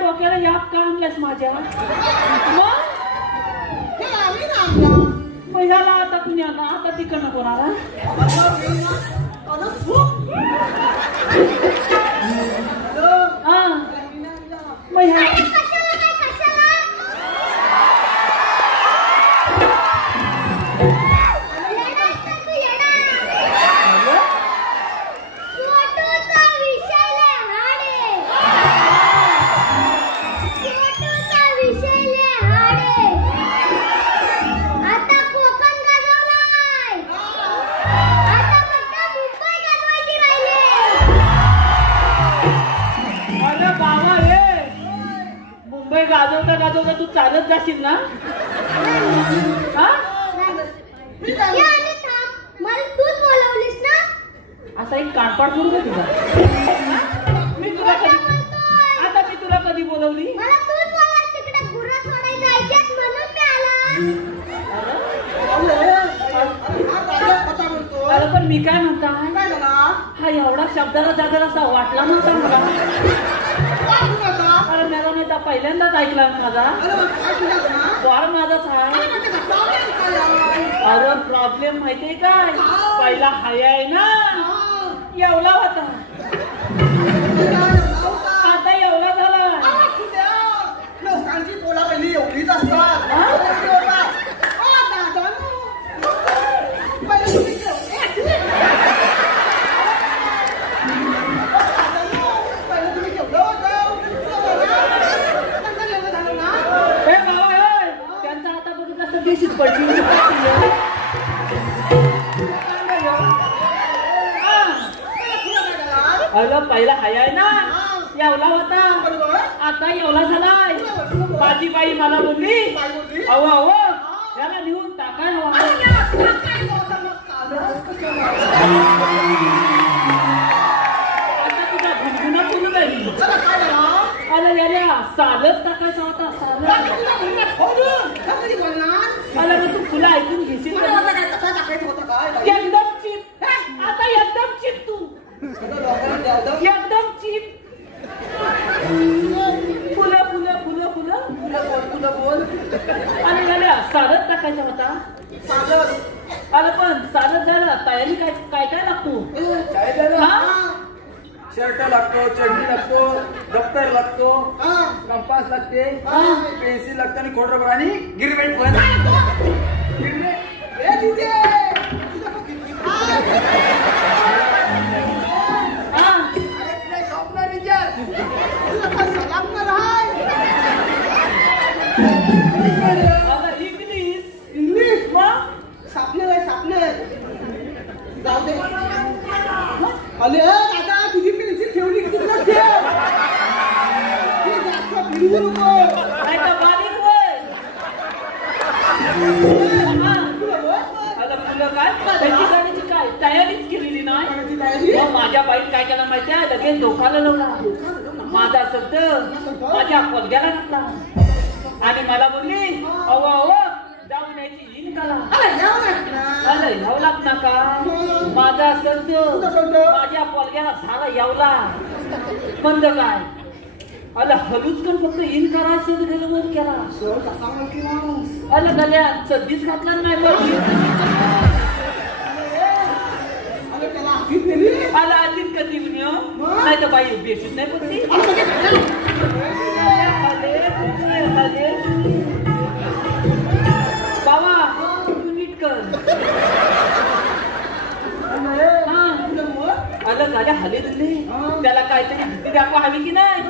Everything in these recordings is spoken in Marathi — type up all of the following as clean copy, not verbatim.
डोक्याला याप का आणलंस माझ्या? पहिल्याला आता पुण्याला आता तिकडनं कोणाला गाजवता तू चालत जाशील ना? तूच बोलवलीस ना? असा एक कानपाड करू का तुझा? मी तुला कधी बोलवली? मला तूच बोललास तिकडे गुर्रा सोडायला जायच्यात म्हणून मी आला. अरे पण मी काय म्हणताय, हा एवढा शब्दाला जागर असा वाटला नव्हता मला. अरे मला नाही तर पहिल्यांदाच ऐकला माझा वार माझाच आहे. अरे प्रॉब्लेम माहितीये काय, पहिला हाय आहे ना एवढा होता, आता एवढा झाला. लोकांची तोला पहिली एवढीच असतात. त्यांचा आता बघत असं देशीच पडली. अगं पहिला हाय आहे ना एवढा होता, आता एवढा झालाय. माझी बाई मला बोलली अहो अहो याला लिहून टाकाय हवा. आता तुझा गुणगुणा बोलू नाही. अरे याला सालच टाकायचा होता. अरे मग तू फुलं ऐकून घेशील एकदम चिप. आता एकदम चिप तू एकदम चिप. फुलं फुलं फुलं फुलं बोल. आणि याला सालच टाकायचा होता. अरे पण सालच झाला तयारी काय काय काय लागतो? शर्ट लागतो, चड्डी लागतो, दप्तर लागतो, कंपास लागते, पेन्सिल लागतं आणि खोड रबर आणि गिरवेट पण. इंग्लिश मग सापले जाऊ दे. अरे दादा तुझी पेन्सिल ठेवली की तुला ठेव. फिरवू नको. काय तयारीच केलेली नाही. माझ्या बाईत काय केला माहिती आहे, लगेच डोकाला लावला. माझा शब्द माझ्या पदग्याला घातला आणि मला बोलली अहो अहो जाऊन यायची इन कला. अरे यावं लागणार का? माझा शब्द माझ्या पदग्याला झाला यावला बंद काय. अला हलूच पण फक्त इन करायचं गेलं मग केला. अला गल्या चड्डीच घातला नाही आला आधीच कधी नाही तर बाई बेशूत नाही पडली. बाबा तू नीट कर. आलं झाल्या हले दिले त्याला काहीतरी भीती दाखवा हवी की नाही.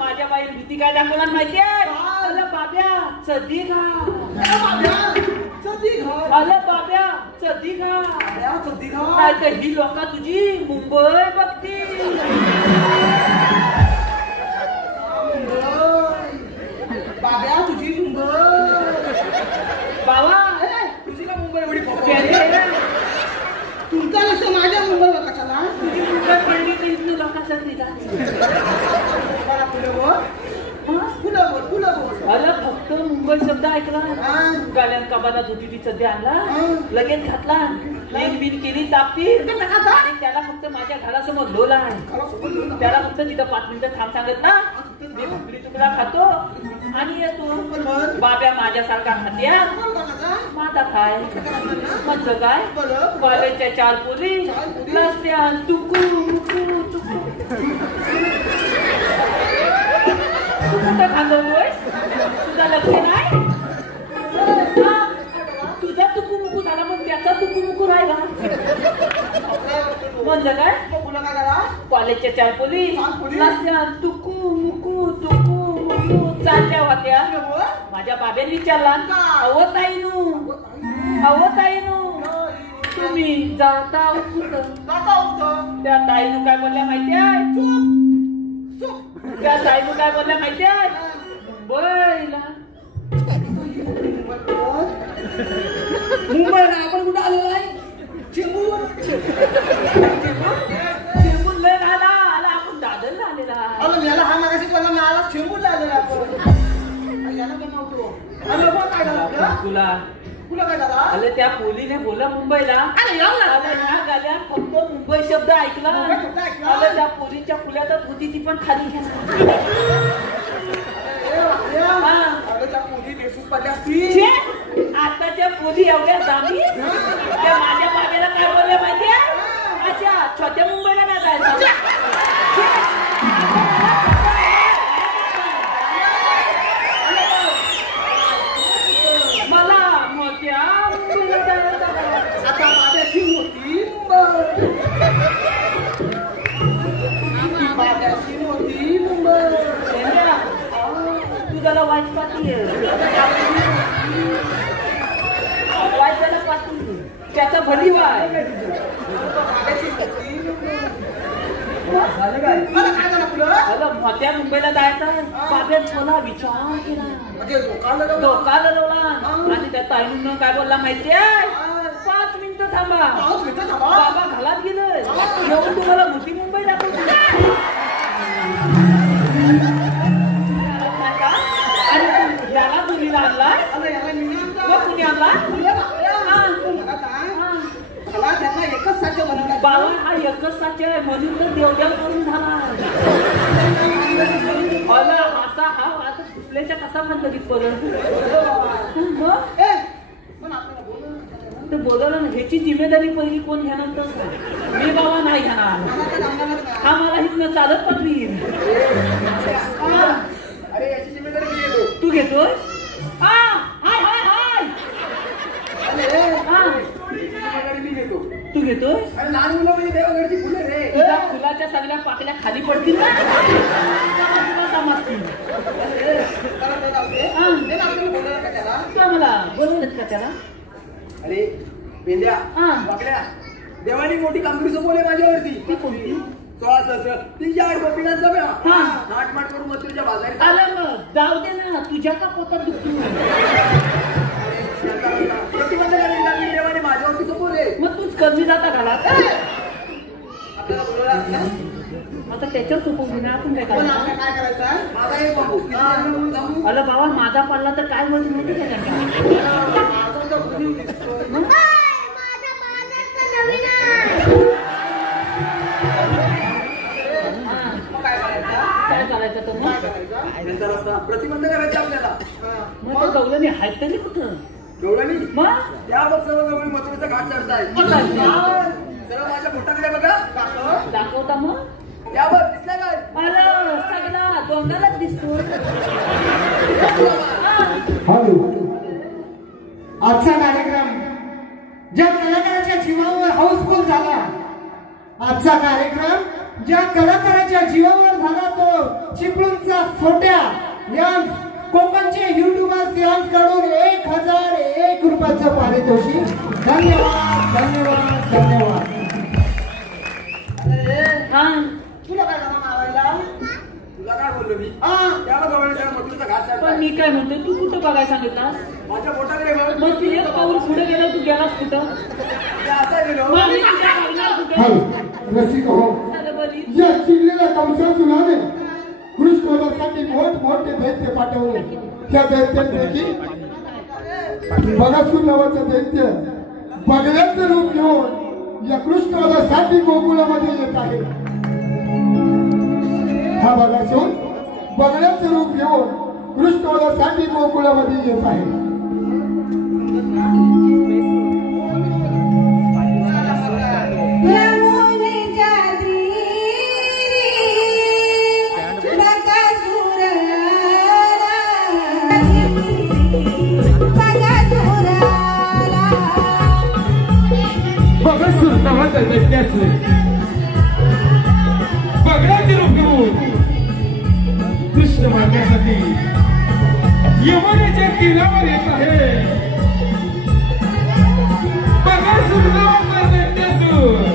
माझ्या बाई भीती काय दाखवणार माहितीये? आलं बाब्या चड्डी घाल. आलं बाब्या चड्डी घाल. काय तर ही लोक तुझी मुंबई बघती. बाब्या तुझी मुंबई. बाबा तुझी का मुंबई एवढी तुमचा लक्ष माझ्या मुंबई कशाला? तुझी मुंबई पडली तर इथलं लोकांचं अरे फक्त मुंबई शब्द ऐकला गाड्यात कबादा धुटी सध्या आणला लगेच घातला लेन बिन केली तापती आणि त्याला फक्त माझ्या घरासमोर लोला आहे. त्याला फक्त तिथं 5 मिनिटं थांब सांगत ना मी भुकली तू तुला खातो आणि येतो. बाब्या माझ्यासारखा खात्या माता खाय म्हणजे काय कॉलेजच्या 4 पोरी रस्त्या तुकू मुकू तुकू. तू कुठं खांदवतोय? तुझा लक्ष नाही? तुझा तुकू मुकू झाला मग त्याचा तुकू मुकू राहिला म्हणजे काय कॉलेजच्या 4 पोरी रस्त्या तुकू मुकू तुकू मुकू चालल्या होत्या. माझ्या बाबेने विचारला अहो ताईनू तुम्ही जाता कुठं? त्या ताईनू काय बोलल्या माहितीये? त्या ताईनू काय बोलल्या माहितीये? मुंबईला. मुंबईला आपण कुठं आलेलो आहे? चेंबूर लय आला आपण दादरला आलेला. हा मागाशी कोणा नाला चेंबूरला आलेला आपण. तुला काय झाला? अरे त्या पोलीने बोलला मुंबईला. गाल्या फक्त मुंबई शब्द ऐकला. अरे त्या पोलीच्या पुल्यातच होती ती पण खाली घ्या. आताच्या पोली एवढ्या दामी त्या माझ्या बाबेला काय बोलल्या माहितीये? अच्छा छोट्या मुंबईला नाही जायचं. मला मोठ्या मुंबईला जायचं. आता माझ्याशी होती मुंबई. तू त्याला वाईट पाहतीये वाईटाला पाहती त्याचा भली वाय. झालं काय? काय झालं तुला? अगं मोठ्या मुंबईला जायचं बाबेत मला विचार केला. म्हणजे धोका लढवला आणि त्या ताईनं काय बोलला माहितीये? 5 मिनिटं थांबा. बाबा घालात गेलं येऊन तुम्हाला मोठी मुंबई दाखवतो. आणि याला मुलीला आणला मग कुणी आणला? त्यांना एकच साध्य बनवला. बाबा हा एकच साध्य आहे म्हणून तर देवदेव करून झाला. असा हा आता कुठल्याच्या कसा म्हणतो की परत बोलवलं ना. ह्याची जिम्मेदारी पहिली कोण घेणार? तर मी बाबा नाही घेणार. हा मला इथनं चालत पाठवीन. अरे याची जिम्मेदारी मी घेतो. तू घेतोय? हाय हाय हाय जिम्मेदारी मी घेतो. तू घेतोय? अरे लहान मुलं म्हणजे देवगडची फुलं रे. तुझ्या फुलाच्या सगळ्या पाकल्या खाली पडतील ना तुला समजतील. मला बोलवलं का त्याला? अरे पेंड्या वाकड्या देवानी मोठी कामगिरी सोपवली माझ्यावरती. ती कोणती? 16 सहस्र 308 गोपीनाथचा मेळा. नाटमाट करून मग तुझ्या बाजारी आलं मग जाऊ दे ना. तुझ्या का पोटात दुखतो? प्रतिबंध करायला देवाने माझ्यावरती सोपवले. मग तूच कमी जाता घाला आपल्याला बोलवलं आता त्याच्यावर सोपवली ना. आपण काय पण करणार? आपल्याला काय करायचं? माझा एक बाबू अरे बाबा माझा पडला तर काय होईल माहिती का त्यांना? माझं तर बुद्धी दिसतोय. माझा बाजार नवीन आहे. मग काय करायचं? काय करायचं तर मग? त्यांचा रस्ता प्रतिबंध करायचा आपल्याला. मग ते गवळणी आहेत तरी कुठं? गवळणी मग त्या बघ सर्व गवळी मथुरेचा घाट चढताय. सर्व माझ्या बोटाकडे बघा. दाखवता मग? त्या बघ दिसला काय? अरे सगळा दोंडालाच दिसतो. हॅलो. आजचा कार्यक्रम ज्या कलाकाराच्या जीवावर हाऊसफुल झाला. आजचा कार्यक्रम ज्या कलाकाराच्या जीवावर झाला तो चिपळूणचा सोट्या यांस कोकणचे युट्यूबर्स यांकडून 1001 रुपयाचं पारितोषिक. धन्यवाद धन्यवाद धन्यवाद. तुला काय झालं मारायला? तुला काय बोललो मी? त्या बघ गवळणी सर्व मथुरेचा घाट पण चढताय. मी काय म्हणतो तू कुठं बघायला सांगितलं? माझ्या बोटाकडे बघ. मग तू एक पाऊल पुढे गेला तू गेलास कुठं? मी असा गेलो. मग मी तुझ्या बघणार कुठं? हॅलो रसिक हो. झालं बरी. या चिडलेल्या कंसासुराने कृष्णवधासाठी मोठमोठे दैत्य पाठवले. त्या दैत्यांपैकी बगासूर नावाचं दैत्य बगड्याचं रूप घेऊन या कृष्णवधासाठी गोकुळामध्ये येत आहे. हा बगासूर बघण्याचे रूप घेऊन कृष्णवधासाठी गोकुळामध्ये येत आहे. बघण्याचे रूप घेऊन कृष्ण मारण्यासाठी यमुनेच्या तीरावर येत आहे. बघा सुरनावाचा दैत्यासूर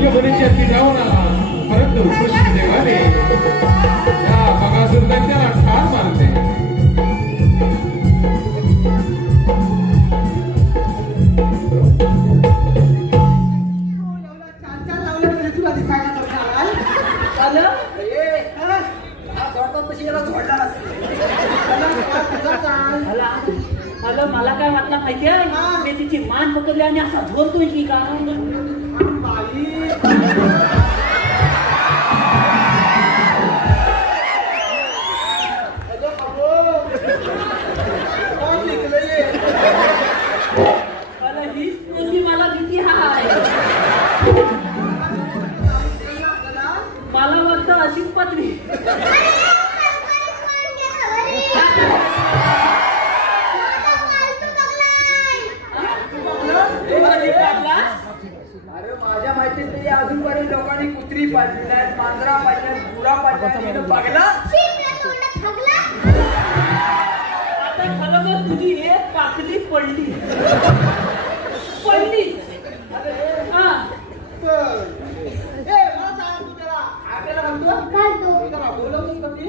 यमुनेच्या तीरावर आला. परंतु कृष्णदेवाने या बगासूर दैत्याला ठार मारले. छान लावलं म्हणजे तुला दिसायला कसं आलाय? आलं हा जोडतात तशी याला जोडला नसते. तुझा चाल आलं मला काय वाटलं माहितीये मी तिची मान पकडली आणि असा बोलतोय की का बाई हीच मुलगी मला किती हाय मला वाटतं अशीच पत्नी अरे माझ्या माहितीत तरी अजूनपर्यंत लोकांनी कुत्री पाळली नाहीत, मांजरा पाळल्यात, गुरा पाळल्यात, बघला आता खरं तुझी एक पाकली पडली हा मला सांग तू त्याला आपल्याला म्हणतो बोलवतोस का ती?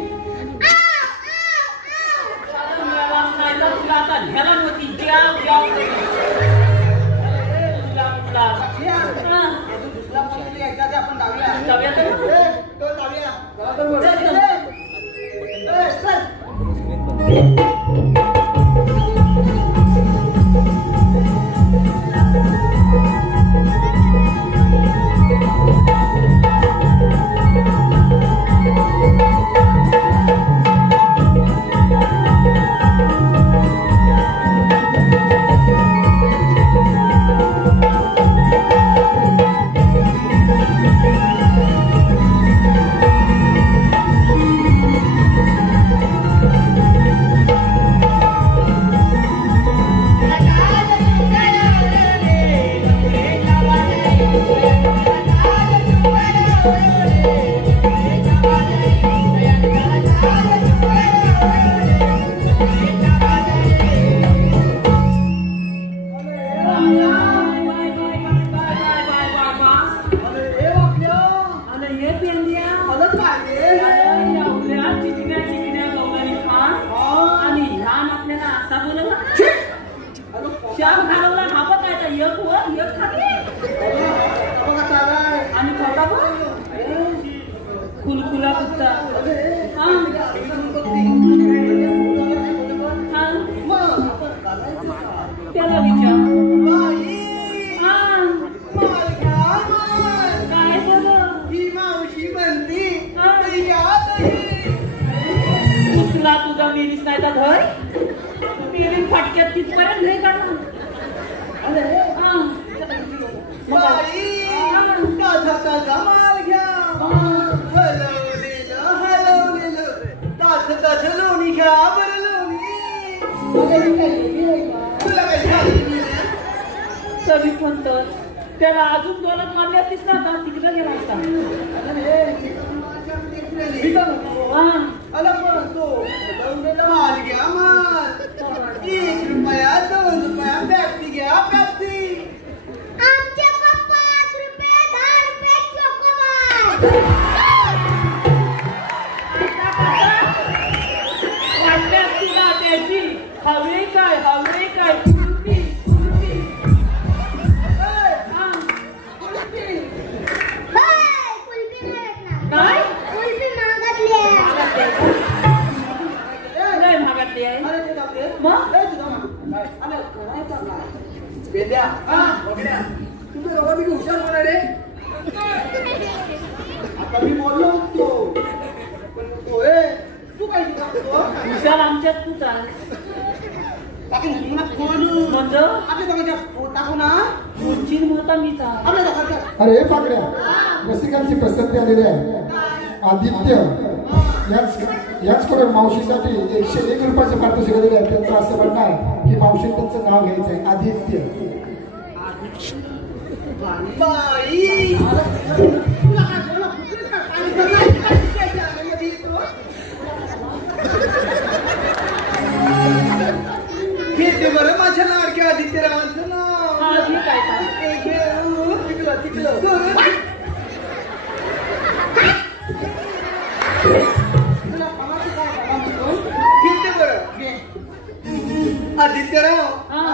नाही तर तुला आता घ्यायला नव्हती जाव अजून दुसरा फोन तरी एकदा ते आपण लावूया. जाऊया तर तो लावूया. चल, चल. चल. कुलकुला कुत्ता मालिकेत तिथपर्यंत हे काढणार. हा. बाई ताजा ताजा माल घ्या हलवलेलं हलवलेलं ताज ताज लोणी घ्या बरं लोणी तुला काय झालं तरी पण तर त्याला अजून दोनच मारले असतीस ना आता तिकडे गेला असता. हा. आला म्हणतो हलवलेलं माल घ्या माल 1 रुपया 2 रुपया पॅप्सी घ्या पॅप्सी आमचे पप्पा 5 रुपये 10 रुपये चोकोबार. वाटल्यास तुला त्याची हवे काय कुर्ती कुर्ती. हा. कुल्फी नाही भेटणार. काय कुल्फी महागातली आहे. लय महागातली आहे. अरे ते दाबले मग अरे करायचा काय बेद्या बघण्या तुम्ही दोघं बी हुशार होणार रे आता मी बोललो होतो पण तो तू काय शिकवतो विशाल आमच्यात तूच आहे. बाकी म्हणून कोण म्हणजे आपल्या दोघांच्या टाकू ना उंचीन मोठा मीच आहे. आपल्या दोघांच्या अरे हे पाकड्या रसिकांची पसंती आलेली आहे. आदित्य याचकडे मावशीसाठी 101 रुपयाचं पारितोषिक दिलेलं आहे. त्यांचं असं म्हणणं आहे की मावशी त्यांचं नाव घ्यायचं आहे आदित्य. बाई तुला काय बोला फुकरीत काय पाणी करणार काय शिकायचं मध्ये येतो घेते बरं माझ्या लाडक्या आदित्यरावांचं नाव हा ठीक आहे का? तिकलं तिकलं तुला पाहायचं काय बाबा म्हणतो घेते बरं घे आदित्यराव हा.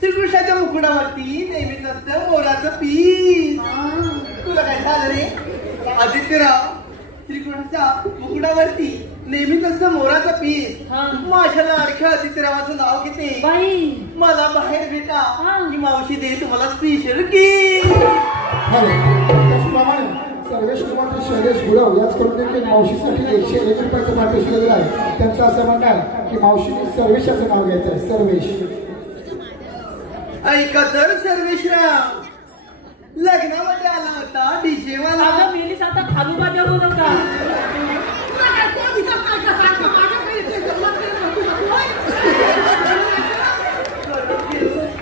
श्रीकृष्णाच्या मुकुटावरती नेहमीच असतं मोराचं पीस तुला काय झालं रे आदित्यराव श्रीकृष्णाच्या मुकुटावरती नेहमीच असतं मोराचं पीस हा. माझ्या लाडक्या आदित्यरावाचं नाव घेते बाई मला बाहेर भेटा हा. ही मावशी दे तुम्हाला स्पेशल गिफ्ट त्याचप्रमाणे सर्वेश कुमार शैलेश गुरव याचकडून देखील मावशीसाठी 101 रुपयाचं पारितोषिक दिलेलं आहे. त्यांचं असं म्हणणं आहे की मावशीने सर्वेशाचं नाव घ्यायचं आहे सर्वेश. ऐका तर सर्वेश्वराव लग्नामध्ये आला होता डीजे वाला आता मेलीस आता खालूबा देऊ नका.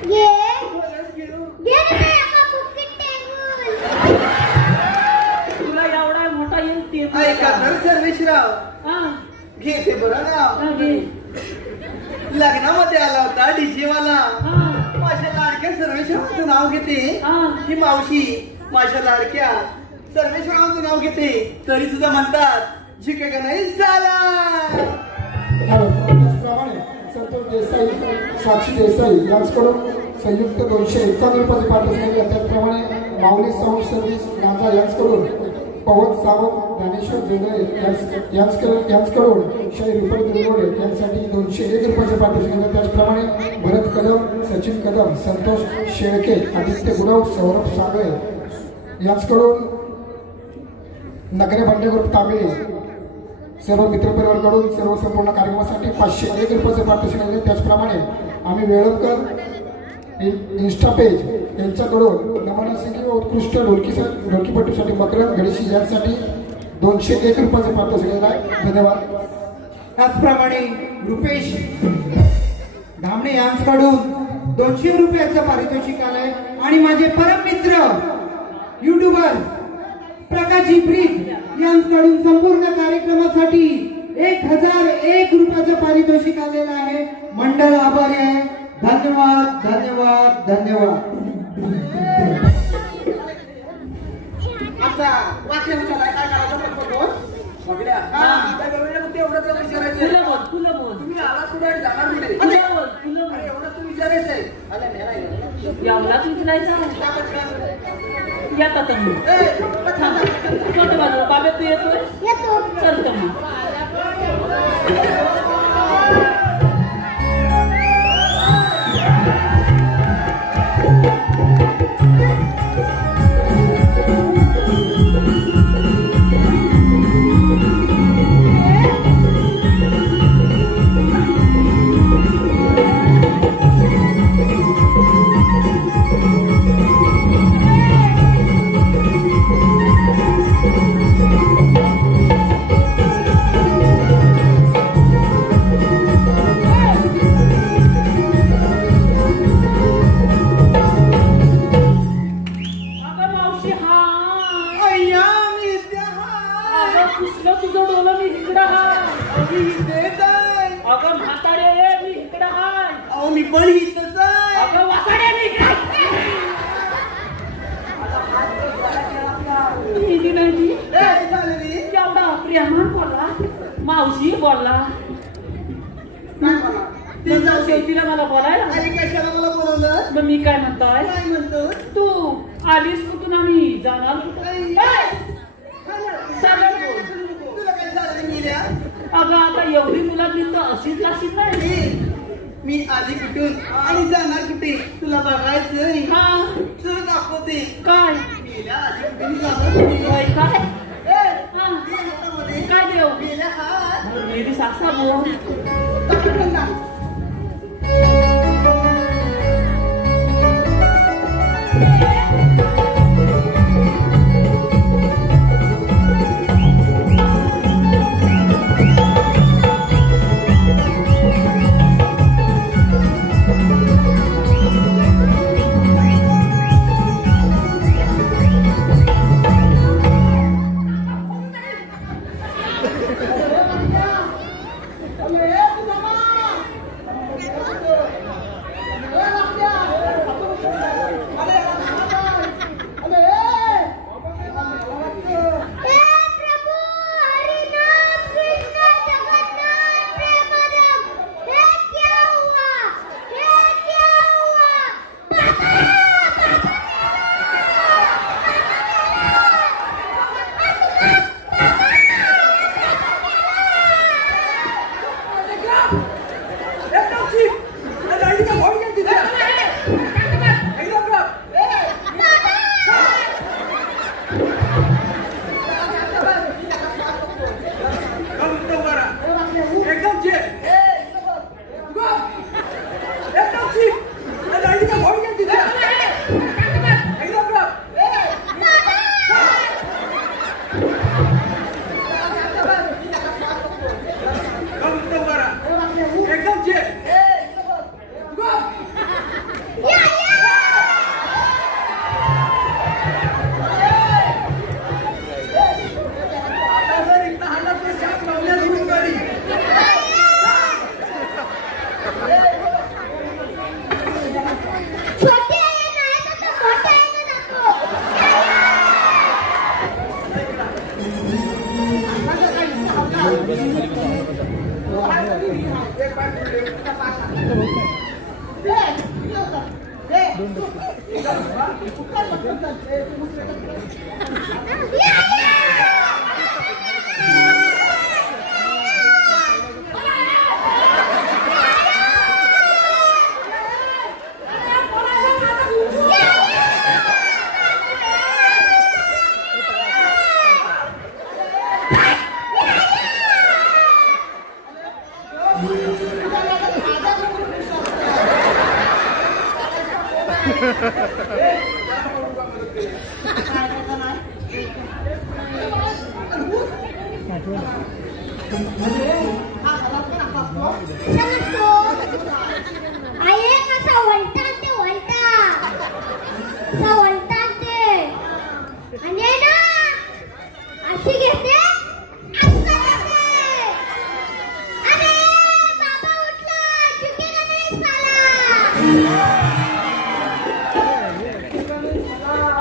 घे घे रे एका बुक्कीत टेबल. तुला एवढा मोठा येईल ते ऐका तर सर्वेश्वराव हा. घेते बरं ना हा, घे. लग्नामध्ये आला होता डीजे वाला हा. माझ्या लाडक्या सर्वेश्वरावांचं नाव घेते हा. ही मावशी माझ्या लाडक्या सर्वेश्वरावांचं नाव घेते तरी सुद्धा म्हणतात जिके का नाही झाला. त्याचप्रमाणे संतोष देसाई साक्षी देसाई यांच्याकडून संयुक्त 251 रुपयाचे पारितोषिक दिले आहे. त्याचप्रमाणे माऊली साऊंड सर्व्हिस गांजा यांच्याकडून पवन सावंत ज्ञानेश्वर जोगळे यांच्याकडून शाही रुपये दिलवडे यांसाठी 201 रुपयाचे पारितोषिक दिले. त्याचप्रमाणे भरत कदम सचिन कदम संतोष शेळके आदित्य गुरव सौरभ सागळे यांच्याकडून नगरे बंडेग्रुप तांबे सर्व मित्रपरिवाराकडून सर्व संपूर्ण कार्यक्रमासाठी 501 रुपयाचे पारितोषिक दिले. त्याचप्रमाणे आम्ही वेळणकर इन्स्टा पेज यांच्याकडून नमन सिंग व उत्कृष्ट ढोलकीपट्टीसाठी मकरंद गणेशी यांसाठी 201 रुपयाचे पारितोषिक दिले आहे. धन्यवाद. त्याचप्रमाणे रुपेश धामणे यांच्याकडून 200 रुपयाचं पारितोषिक आलंय आणि माझे परम मित्र युट्यूबर प्रकाशजी प्रीत यांच्याकडून संपूर्ण कार्यक्रमासाठी 1001 रुपयाचं पारितोषिक आलेलं आहे. मंडळ आभारी आहे. धन्यवाद धन्यवाद धन्यवाद. आता वाक्य विचारायला काय करायचं बघतो बघड्या एवढंच विचारायचं फुलं बोल तुम्ही आला कुठे जाणार कुठे फुलं बोल एवढंच तू विचारायचंय आला एवढाच विचारायचा येतात मी छोटं बाजू बाबा तू येतोय येतो. चल मग पण हितच आहे. अगं वासाड्या मी काय नाही काय झालं रे? एवढा प्रेमान बोलला मावशी बोलला काय म्हणा? ते जाऊ दे. शेवटीला मला बोलायला अरे कशाला मला बोलवलं? मग मी काय म्हणताय काय म्हणतो? तू आलीस कुठून आम्ही जाणार कुठं? सरळ बोल. तुला काय झालं रे मील्या? अगं आता एवढी मुलांनी तर अशीच लागशील नाही मी आधी कुठून आणि जाणार कुठे तुला बघायचंय. हा चल दाखवते. काय मील्या आधी कुठे जाणार कुठे? होय काय हा. हा. ते हातामध्ये. काय देव मील्या हात. मेरी सासा बोल पटकन ना.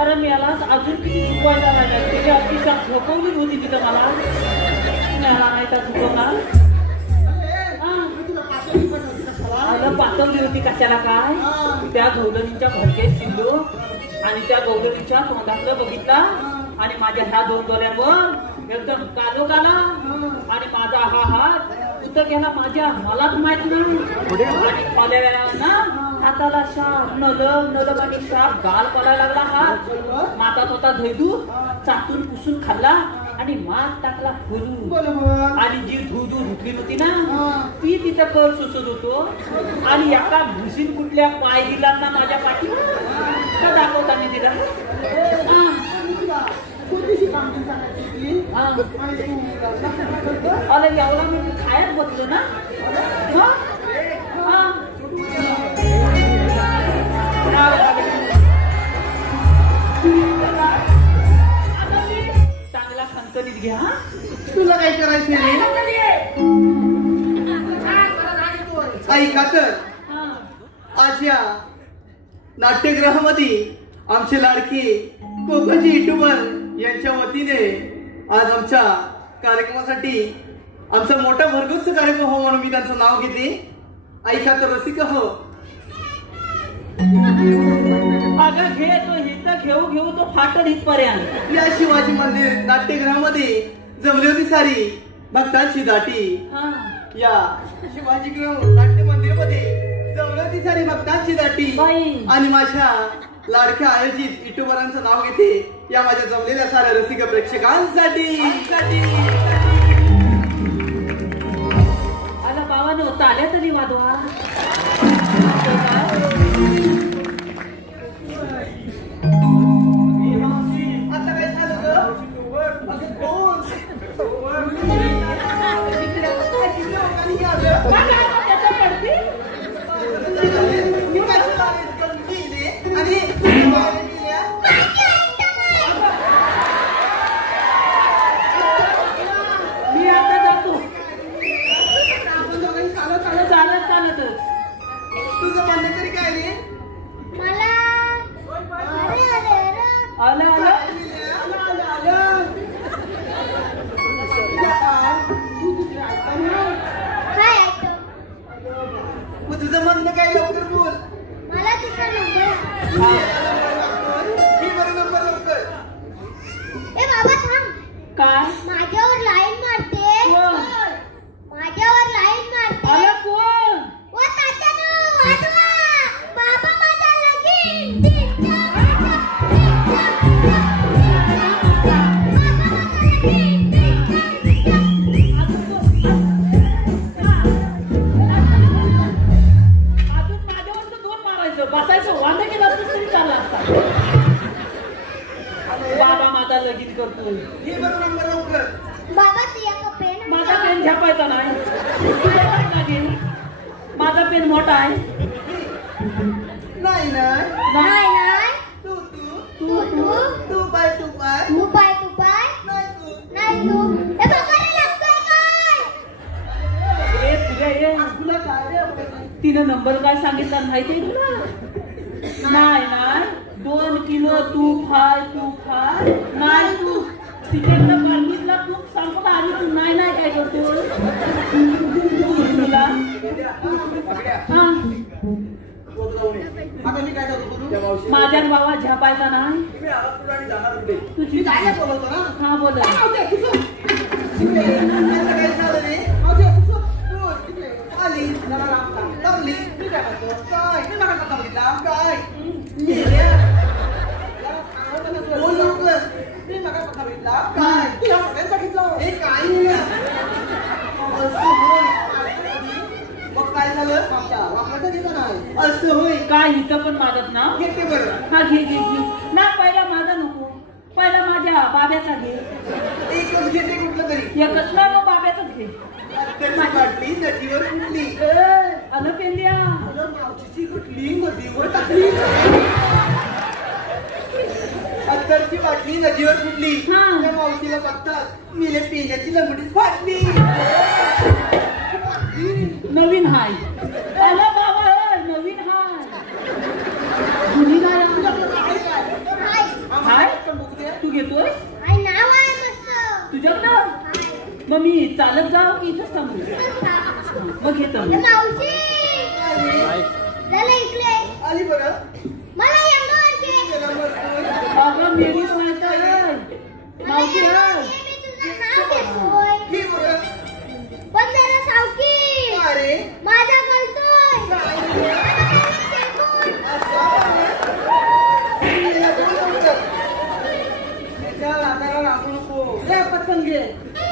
अरे मला अजून किती चुकवायला लागला त्याच्या अतिशय झोपवलीच होती तिथं मला मला नाही का चुकवणार अगं पातवली होती कशाला काय त्या गौलनीच्या भडकेत शिंदो आणि त्या गौलनीच्या तोंडातलं बघितला आणि माझ्या ह्या दोन डोळ्यावर एकदम कालो काला आणि माझा हा हात कुठं गेला माझ्या मलाच माहित नाही आणि पाल्या वेळा ना हाताला शाप नलम आणि शाप गाल पडायला लागला हात माता तोता धैदू चाटून पुसून खाल्ला आणि मात टाकला खोलून आणि जी धू धुतली होती ना ती तिथं कर सुसत होतो आणि एका भुसीन कुठल्या पाय दिला ना माझ्या पाठी का दाखवता मी तिला अरे एवढा मी खायच बसलो ना चांगला खणखणीत घ्या तुला काय करायचं रे? ऐका तर आज या नाट्यगृहामध्ये आमचे लाडके कोकणचे युट्यूबर यांच्या वतीने आज आमच्या कार्यक्रमासाठी आमचा मोठा भरघोस कार्यक्रम हो म्हणून मी त्यांचं नाव घेते. ऐका तर रसिक हो. अगं घे तो हित घेऊ घेऊ तो फाटल इथपर्यंत. या शिवाजी मंदिर नाट्यगृहामध्ये जमली होती सारी भक्तांची दाटी. या शिवाजी गृह नाट्य मंदिर मध्ये जमली होती सारी भक्तांची दाटी. आणि माझ्या लाडक्या आयोजित युट्यूबरांचं नाव घेते या माझ्या जमलेल्या साऱ्या रसिक प्रेक्षकांसाठी. आला बाबाने होता आल्या तरी वादवा. आता काय झालं ग? अगं कोण? मी आता जातो. चालत चालत तुझं म्हणणं तरी काय रे? मला अरे अरे अरे आलं आलं. काय ऐकतो? मग तुझं म्हणणं काय लवकर बोल. मला तिचा नंबर. ही बरं नंबर लवकर. ए बाबा थांब. काय माझ्यावर लाईन मारते. कोण? माझ्यावर लाईन मारते. आलं कोण? ओ तात्यानो वाजवा. बाबा माझा लगीन. टिक अजून माझ्यावर तर दोन मारायचं बसायचं वांदे केलं असतं तरी चालला असता. बाबा माझा लगीन करतोय. ही बरं नंबर लवकर. बाबा ती एक पेन. माझा पेन छापायचा नाही. तुझा काय लागेल? माझा पेन मोठा आहे. नाही नाही नाही नाही. तू तू तू तू तू पाय तू पाय तू पाय तू पाय. नाही तू नाही तू. ए बाबा लागतोय काय? ए तुझ्या ये तुला काय रे? तिनं नंबर काय सांगितला माहितीये तुला? नाही नाही 2 किलो तूप हाय नाही तू तिच्याकडं परमितला तूप संपला आणि तू नाही नाही काय करतो तुला. हा आता मी काय करू? माझ्या बाबा झपायचा नाही. मी आवाज तुला आणि जाणार कुठे? तुझी काय नाही बोलवतो ना? हा बोल. काय झालं रे? आली दमली. मी काय करतो? काय मी नका करता बघितला काय? बोल लवकर. मी नका करता बघितला काय? तुला सगळ्यांचा घेतला हे काय नाही. असं होय. मग काय झालं? वापरायचं घेता नाही. असं होय. काय इथं पण मागत ना. घेते बरं. हा घे घे घे. ना पहिला माझा नको. पहिला माझ्या बाब्याचा घे. एकच घेते कुठलं तरी. एकच ना मग बाब्याचाच घे. त्याची बाटली नदीवर फुटली. आलं पेंड्या. मावशीची कुठली नदीवर टाकली. अत्तरची बाटली नदीवर फुटली. हा. त्या मावशीला बघतात मिले पेंड्याची लंगडीच फाटली. नवीन हाय. आला बाबा नवीन हाय. जुनी काय हाय. हाय तू घेतोय हाय नाव आहे मस्त. तुझ्याकडं? मग मी चालत जाऊ की इथंच थांबू? मग घेतो मी. मावशी चला इकडे. आली बरं. मला एवढं दे. अगं मेली माहिती आहे मावशी आहे. मी तुझं नाव घेतोय. ही बरं. पण जरा सावकी. अरे माझा गलतोय. हाताला लागू नको. पटकन घे.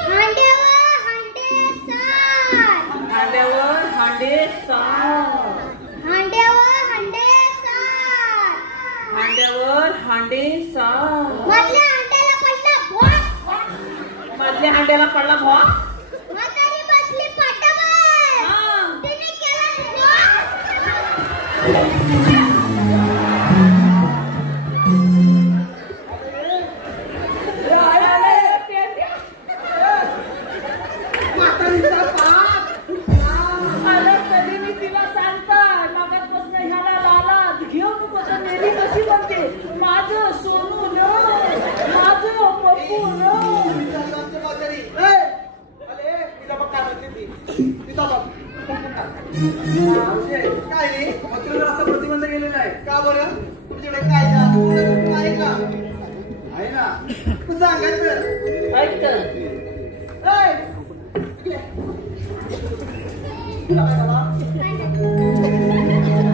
हांड्यावर हांडे सात. हांड्यावर हांडे सात. हांड्यावर हांडे सात. हांड्यावर हांडे सात. मधल्या हांड्याला पडला भोक. मधल्या हांड्याला पडला भोक. म्हातारी बसली पाटावर. हा. तिने केला भोक. म्हातारीचा पाप. आलं तरी मी तिला सांगताय मागासपासून ह्या मावशे, काय रे मग तुला असा प्रतिबंध केलेला आहे का बरं तुमच्याकडे कायदा आहे का आहे ना तू सांगायचं ऐक तर ऐ, इकडे. तुला काय झालं?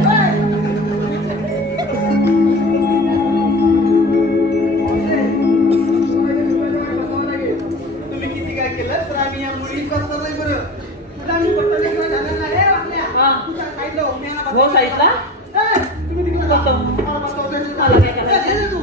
ऐ. तुम्ही किती काय केलं तर आम्ही या मुली बसता नाही बरं तुला आम्ही बसता नाही बरं झालं ना रे आपल्या हा. तुझ्या साईडला हो, मी यांना हो साईडला तुम्ही तिकडे बसतो. मला बसवतोय. मला काय करायचं?